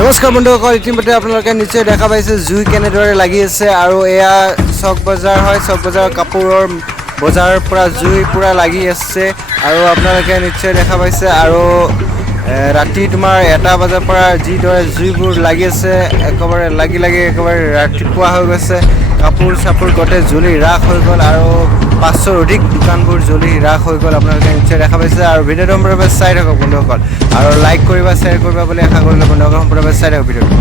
নমস্কাৰ বন্ধুসকল, ইতিমধ্যে আপোনালোকে নিশ্চয় দেখা পাইছে জুই কেনেদৰে লাগি আছে আৰু এয়া চক বজাৰ হয়। চক বজাৰৰ কাপোৰৰ বজাৰৰ পৰা জুই পুৰা লাগি আছে আৰু আপোনালোকে নিশ্চয় দেখা পাইছে। আৰু ৰাতি তোমাৰ 1টা বজাৰ পৰা যিদৰে জুইবোৰ লাগি আছে, একেবাৰে লাগি একেবাৰে ৰাতিপুৱা হৈ গৈছে। কাপোৰ চাপোৰ গোটেই জ্বলি ৰাখ হৈ গ'ল আৰু 500ৰ অধিক দোকানবোৰ জ্বলি ৰাখ হৈ গ'ল। আপোনালোকে নিশ্চয় দেখা পাইছে আৰু ভিডিঅ'টো সম্পূৰ্ণভাৱে চাই থাকক বন্ধুসকল আৰু লাইক কৰিবা, শ্বেয়াৰ কৰিবা বুলি আশা কৰিলোঁ বন্ধুসকল। সম্পূৰ্ণভাৱে চাই থাকক ভিডিঅ'টো।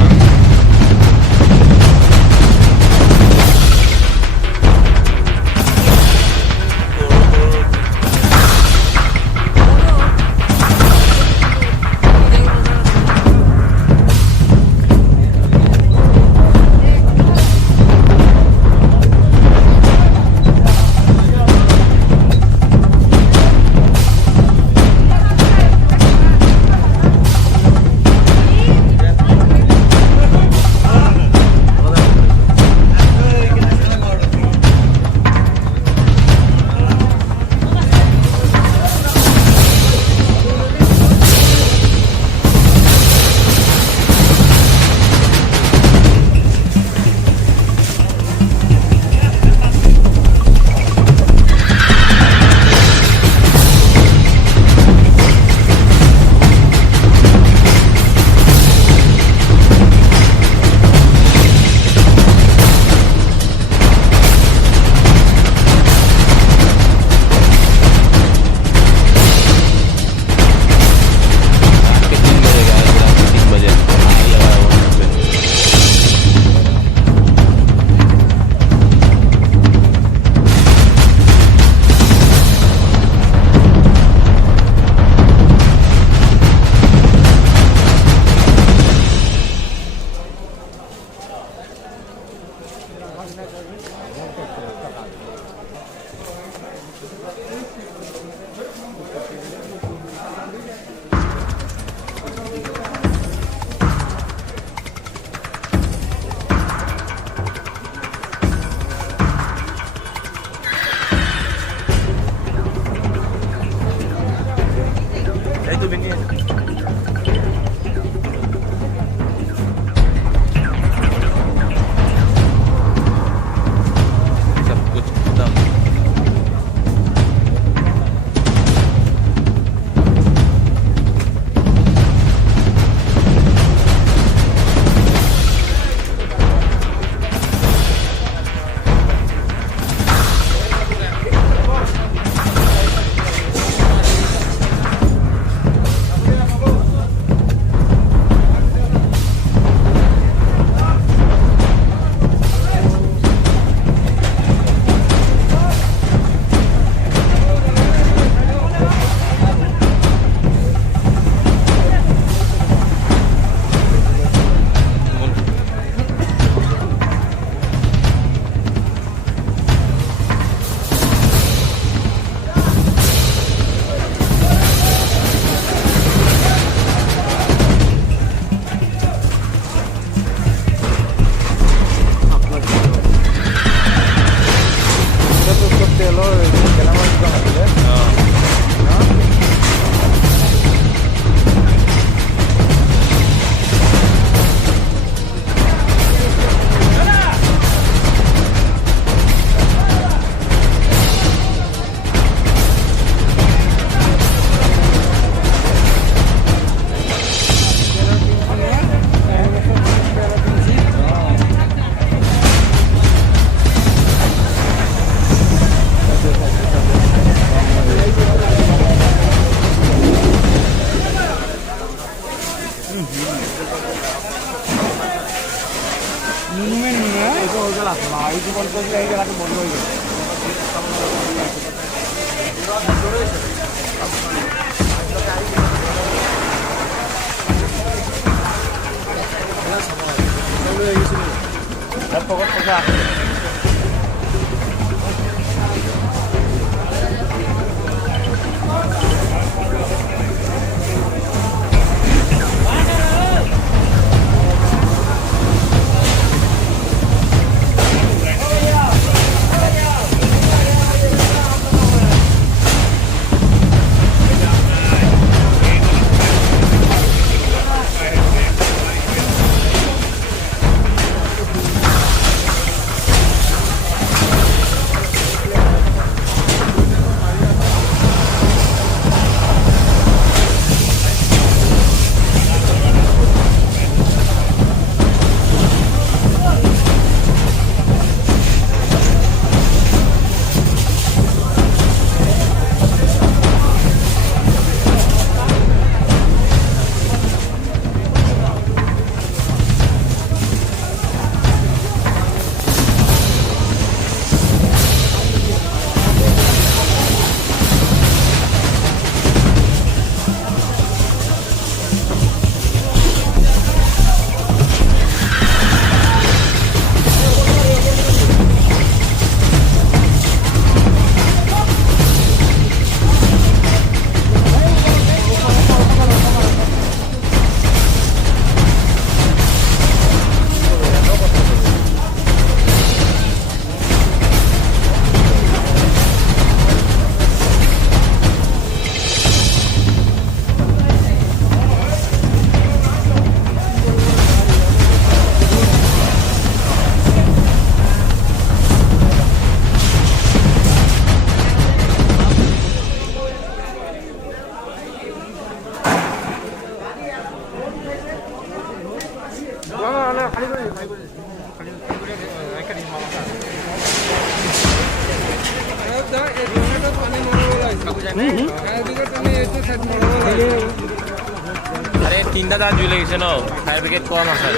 আরে তিনটা দাঁত জুই লাগিছে ন ফায়ার ব্রিগেড কম আছে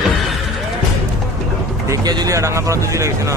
ঢেকিয়া জুলি ডাঙা পৰা জুই লাগিছে ন